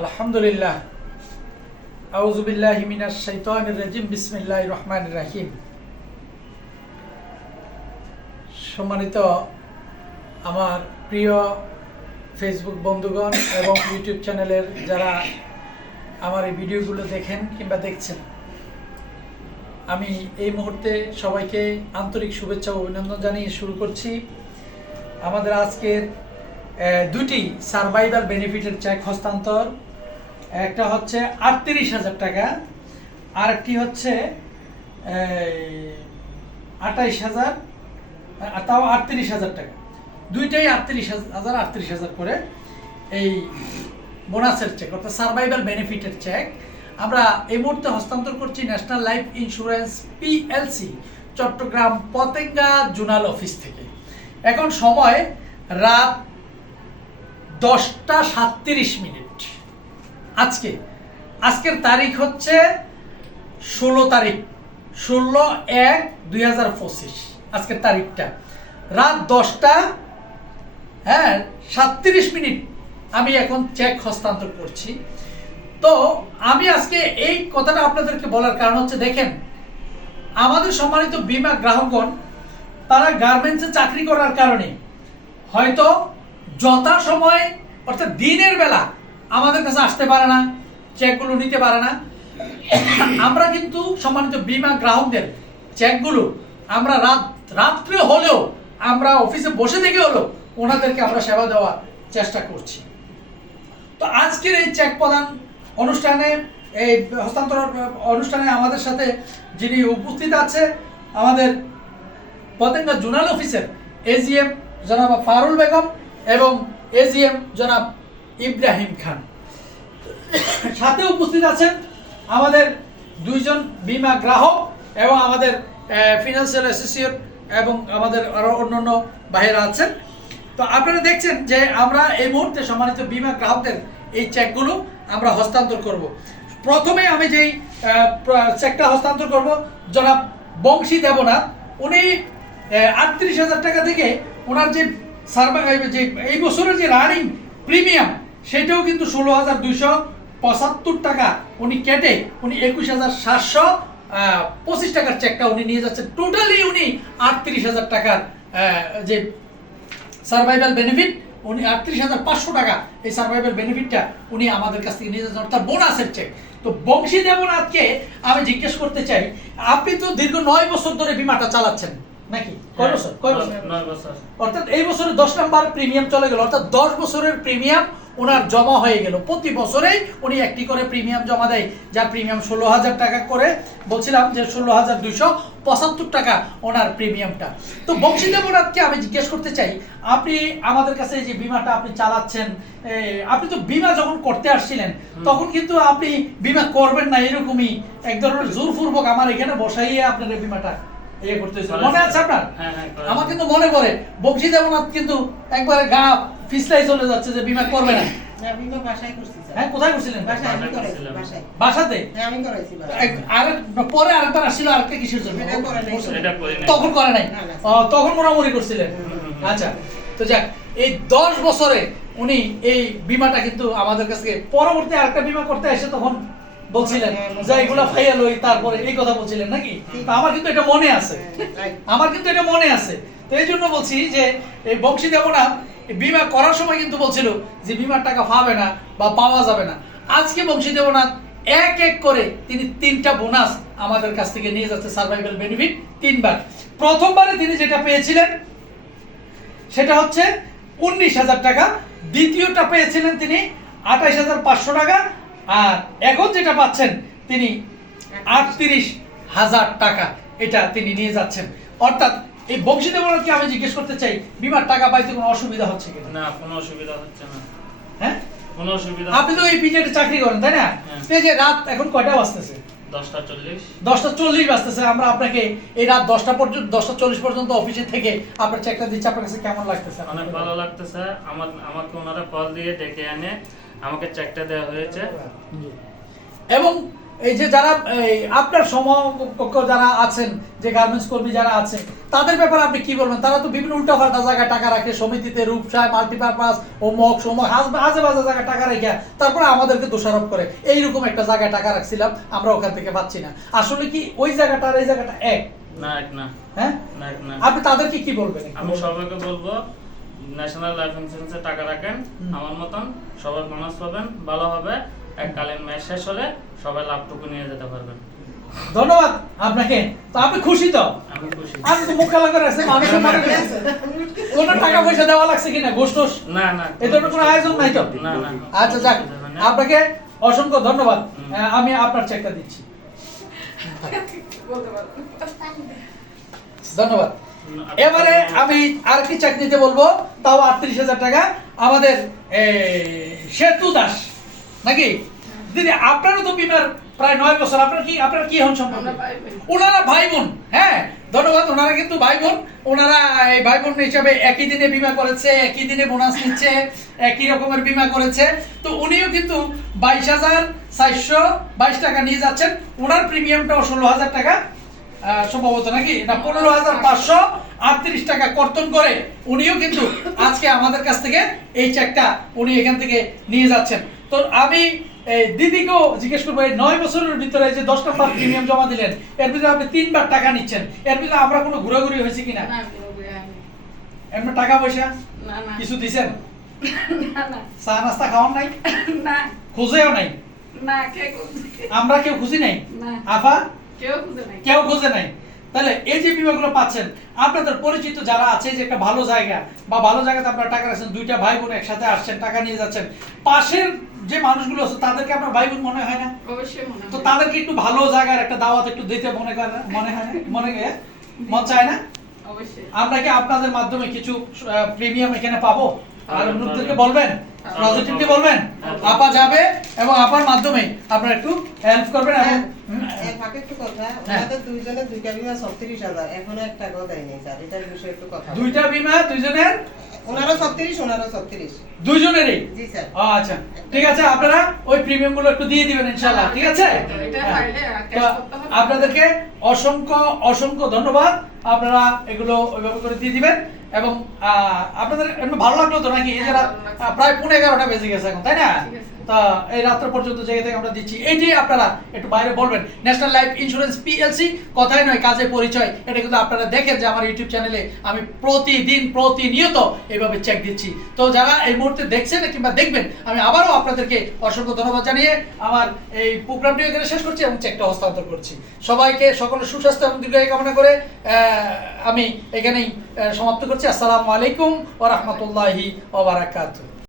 আলহামদুলিল্লাহ। রাজিম সম্মানিত আমার প্রিয় ফেসবুক বন্ধুগণ এবং ইউটিউব চ্যানেলের যারা আমার এই ভিডিওগুলো দেখেন কিংবা দেখছেন, আমি এই মুহূর্তে সবাইকে আন্তরিক শুভেচ্ছা ও অভিনন্দন জানিয়ে শুরু করছি। আমাদের আজকের দুটি সার্ভাইভাল বেনিফিটের চেক হস্তান্তর। একটা হচ্ছে আটত্রিশ হাজার টাকা আর একটি হচ্ছে আটাইশ হাজার তাও আটত্রিশ হাজার টাকা। দুইটাই আটত্রিশ হাজার আটত্রিশ হাজার করে এই বোনাসের চেক অর্থাৎ সার্ভাইভাল বেনিফিটের চেক আমরা এই মুহূর্তে হস্তান্তর করছি national life insurance PLC Chattogram Patenga zonal office থেকে। এখন সময় রাত দশটা সাতত্রিশ মিনিট। আজকে। আজকের তারিখ হচ্ছে ষোলো তারিখ, ষোলো এক দুই হাজার পঁচিশ। আজকের তারিখটা। রাত দশটা হ্যাঁ সাতত্রিশ মিনিট আমি এখন চেক হস্তান্তর করছি। তো আমি আজকে এই কথাটা আপনাদেরকে বলার কারণ হচ্ছে দেখেন, আমাদের সম্মানিত বিমা গ্রাহকগণ, তারা গার্মেন্টসে চাকরি করার কারণে হয়তো যথা সময় অর্থাৎ দিনের বেলা আমাদের কাছে আসতে পারে না চেকগুলো নিতে পারে না। আমরা কিন্তু সম্মানিত বিমা গ্রাহকদের চেকগুলো আমরা রাত, রাত্রে হলেও, আমরা অফিসে বসে থেকে হলেও ওনাদেরকে আমরা সেবা দেওয়ার চেষ্টা করছি। তো আজকের এই চেক প্রদান অনুষ্ঠানে, এই হস্তান্তর, অনুষ্ঠানে আমাদের সাথে যিনি উপস্থিত আছে, আমাদের পতেঙ্গা জোনাল অফিসের এজিএম জনাব ফারুল বেগম এবং এজিএম জনাব ইব্রাহিম খান। সাথে উপস্থিত আছেন আমাদের দুইজন বিমা গ্রাহক এবং আমাদের ফিনান্সিয়াল অ্যাসোসিয়েট এবং আমাদের আরও অন্যান্য ভাইয়েরা আছেন। তো আপনারা দেখছেন যে আমরা এই মুহূর্তে সম্মানিত বিমা গ্রাহকদের এই চেকগুলো আমরা হস্তান্তর করব। প্রথমে আমি যেই চেকটা হস্তান্তর করব, জনাব বংশী দেবনাথ। উনি আটত্রিশ হাজার টাকা থেকে ওনার যে সার্ভে যে এই বছরের যে রানিং প্রিমিয়াম, সেটাও কিন্তু ষোলো হাজার দুইশো পঁচাত্তর টাকা উনি কেটে উনি একুশ হাজার সাতশো পঁচিশ টাকার চেকটা উনি নিয়ে যাচ্ছেন। টোটালি উনি আটত্রিশ হাজার টাকার যে সার্ভাইভাল বেনিফিট উনি আটত্রিশ হাজার পাঁচশো টাকা এই সার্ভাইভাল বেনিফিটটা উনি আমাদের কাছ থেকে নিয়ে যাচ্ছেন, অর্থাৎ বোনাসের চেক তো বংশী দেবনাথকে আমি জিজ্ঞেস করতে চাই, আপনি তো দীর্ঘ নয় বছর ধরে বিমাটা চালাচ্ছেন। নাকি? কয় বছর? কয় বছর? অর্থাৎ এই বছরে দশ নাম্বার প্রিমিয়াম চলে গেল। অর্থাৎ দশ বছরের প্রিমিয়াম ওনার জমা হয়ে গেল। প্রতি বছরেই উনি একটি করে প্রিমিয়াম জমা দেয়। যার প্রিমিয়াম ষোলো হাজার টাকা করে। বলছিলাম যে ষোলো হাজার দুইশো পঁচাত্তর টাকা ওনার প্রিমিয়ামটা। তো বংশীদেবনাথকে আমি জিজ্ঞেস করতে চাই আপনি আমাদের কাছে যে বিমাটা আপনি চালাচ্ছেন আপনি তো বিমা যখন করতে আসছিলেন তখন কিন্তু আপনি বিমা করবেন না এরকমই এক ধরনের জোরপূর্বক আমার এখানে বসাইয়ে আপনার বিমাটা। ইয়ে করতে মনে আছে আপনার? হ্যাঁ, হ্যাঁ, আমার কিন্তু মনে পড়ে বংশী দেবনাথ কিন্তু একবারে গা ফিসলাই চলে যাচ্ছে যে বিমা করবে না। হ্যাঁ হ্যাঁ, পরে আরেকবার আসছিল আরেকটা কিসের জন্য। তখন করে নাই? করছিলেন। আচ্ছা তো যাক এই দশ বছরে উনি এই বিমাটা কিন্তু আমাদের কাছ থেকে পরবর্তী আরেকটা বিমা করতে এসে তখন বলছিলেন যে এগুলা ফাইয়া লই তারপরে এই কথা বলছিলেন নাকি? আমার কিন্তু এটা মনে আছে। আমার কিন্তু এটা মনে আছে। তো এই জন্য বলছি যে এই বংশী দেবনাথ এই বিমা করার সময় কিন্তু বলছিল যে বিমার টাকা পাবে না বা পাওয়া যাবে না। আজকে বংশী দেবনাথ এক এক করে তিনি তিনটা বোনাস আমাদের কাছ থেকে নিয়ে যাচ্ছে সার্ভাইভাল বেনিফিট তিনবার। প্রথমবারে তিনি যেটা পেয়েছিলেন সেটা হচ্ছে উনিশ হাজার টাকা। দ্বিতীয়টা পেয়েছিলেন তিনি আঠাইশ হাজার পাঁচশো টাকা। আর এখন যেটা পাচ্ছেন তিনি আটত্রিশ হাজার টাকা এটা তিনি নিয়ে যাচ্ছেন। অর্থাৎ এই বংশী বংশীদেবনাথকে আমি জিজ্ঞেস করতে চাই বিমার টাকা পাইতে কোনো অসুবিধা হচ্ছে কিনা? না কোনো অসুবিধা হচ্ছে না। হ্যাঁ? কোনো অসুবিধা আপনি তো এই পিজেটে চাকরি করেন তাই না? পেজে এই যে রাত এখন কয়টা বাজতেছে? দশটা চল্লিশ। বাজতেছে আমরা আপনাকে এই রাত দশটা পর্যন্ত দশটা চল্লিশ পর্যন্ত অফিসে থেকে আপনার চেকটা দিচ্ছি আপনার কাছে কেমন লাগতেছে অনেক ভালো লাগতেছে আমার আমাকে ওনারা কল দিয়ে ডেকে এনে আমাকে চেকটা দেওয়া হয়েছে। এবং এই যে যারা এই আপনার সমকক্ষ যারা আছেন যে গার্মেন্টস কর্মী যারা আছে তাদের ব্যাপারে আপনি কি বলবেন? তারা তো বিভিন্ন উল্টাপাল্টা জায়গায় টাকা রাখে সমিতিতে রূপসায় মাল্টিপারপাস অমক সমক আজে বাজে জায়গায় টাকা রেখে তারপরে আমাদেরকে দোষারোপ করে। এইরকম একটা জায়গায় টাকা রাখছিলাম আমরা ওখান থেকে পাচ্ছি না। আসলে কি ওই জায়গাটা আর এই জায়গাটা এক? না এক না। হ্যাঁ? না আপনি তাদেরকে কি বলবেন আমি সবাইকে বলব ন্যাশনাল লাইফ ইন্স্যুরেন্সে টাকা রাখেন আমার মতন। সবাই বোনাস পাবেন ভালো হবে। এককালীন ম্যাচ শেষ হলে সবাই লাভটুকু নিয়ে যেতে পারবেন। ধন্যবাদ আপনাকে। তো আপনি খুশি তো? আমি খুশি। তো মুখ কালা করে আছে মানুষের মনে কোনো টাকা পয়সা দেওয়া লাগছে কিনা গোষ্ঠ না না এই ধরনের কোনো আয়োজন নাই তো? না না আচ্ছা যাক। আপনাকে অসংখ্য ধন্যবাদ। আমি আপনার চেকটা দিচ্ছি। ধন্যবাদ। এবারে আমি আর কি চেক নিতে বলব? তাও আটত্রিশ হাজার টাকা। আমাদের সেতু দাস। নাকি? দিদি আপনারও তো বিমার প্রায় নয় বছর আপনার কি আপনার কি হন সম্পর্কে? ওনারা ভাই বোন হ্যাঁ? ধন্যবাদ ওনারা কিন্তু ভাই বোন। ওনারা এই ভাই বোন হিসাবে একই দিনে বিমা করেছে একই দিনে বোনাস নিচ্ছে একই রকমের বিমা করেছে। তো উনিও কিন্তু বাইশ হাজার চারশো বাইশ টাকা নিয়ে যাচ্ছেন। ওনার প্রিমিয়ামটাও ষোলো হাজার টাকা সম্ভবত নাকি? না পনেরো হাজার পাঁচশো আটত্রিশ টাকা কর্তন করে উনিও কিন্তু আজকে আমাদের কাছ থেকে এই চেকটা উনি এখান থেকে নিয়ে যাচ্ছেন। তো আমি এই দিদিকেও জিজ্ঞেস করব এই নয় বছরের ভিতরে যে দশ নম্বর প্রিমিয়াম জমা দিলেন এর ভিতরে আপনি তিনবার টাকা নিচ্ছেন এর ভিতরে আমরা কোনো ঘোরাঘুরি হয়েছে কিনা। এমনি টাকা পয়সা। কিছু দিছেন। চা নাস্তা খাওয়ান নাই না, খুঁজেও নাই? আমরা কেউ খুঁজি নাই আফা কেউ খুঁজে নাই। তাহলে এই যে বিমাগুলো পাচ্ছেন আপনাদের পরিচিত যারা আছে যে একটা ভালো জায়গা বা ভালো জায়গাতে আপনারা টাকা রাখছেন দুইটা ভাই বোন একসাথে আসছেন টাকা নিয়ে যাচ্ছেন পাশের যে মানুষগুলো আছে তাদেরকে আপনার ভাই বোন মনে হয় না? অবশ্যই মনে তো তাদেরকে একটু ভালো জায়গার একটা দাওয়াত একটু দিতে মনে করে না? মনে হয় না? মনে মন চায় না? অবশ্যই। আমরা কি আপনাদের মাধ্যমে কিছু প্রিমিয়াম এখানে পাবো? আর অন্যদেরকে বলবেন? পজিটিভলি পাবেন। বলবেন? হ্যাঁ। আপা যাবে এবং আপার মাধ্যমে আপনারা একটু হেল্প করবেন এবং এর ফাঁকে একটু কথা। হ্যাঁ। ওনাদের দুইটা বিমা ছত্রিশ হাজার। এখনও এক টাকাও দেয়নি স্যার এটার বিষয়ে একটু কথা দুইটা বিমা দুইজনের? ওনারও ছত্রিশ ওনারও ছত্রিশ। দুইজনেরই? জি স্যার। আচ্ছা। ঠিক আছে আপনারা ওই প্রিমিয়ামগুলো একটু দিয়ে দিবেন ইনশাআল্লাহ ঠিক আছে? হ্যাঁ। আপনাদেরকে অসংখ্য অসংখ্য ধন্যবাদ। আপনারা এগুলো ওইভাবে করে দিয়ে দিবেন। এবং আহ, আপনাদের এমনি ভালো লাগল তো নাকি এই যে রাত ভালো লাগছে। আহ, প্রায় পনেরো এগারোটা বেজে গেছে এখন তাই না। তা এই রাত্র পর্যন্ত জায়গা থেকে আমরা দিচ্ছি এইটি আপনারা একটু বাইরে বলবেন ন্যাশনাল লাইফ ইন্স্যুরেন্স পিএলসি কথাই নয় কাজে পরিচয়, এটা কিন্তু আপনারা দেখেন যে আমার ইউটিউব চ্যানেলে আমি প্রতিদিন, প্রতিনিয়ত এইভাবে চেক দিচ্ছি। তো যারা এই মুহূর্তে দেখছেন কিংবা দেখবেন, আমি আবারও আপনাদেরকে অসংখ্য ধন্যবাদ জানিয়ে আমার এই প্রোগ্রামটি এখানে শেষ করছি এবং চেকটা হস্তান্তর করছি। সবাইকে সকলের সুস্বাস্থ্য এবং দীর্ঘায়ু কামনা করে আমি এখানেই সমাপ্ত করছি। আসসালামু আলাইকুম ওয়া রাহমাতুল্লাহি ওয়া বারাকাতুহু।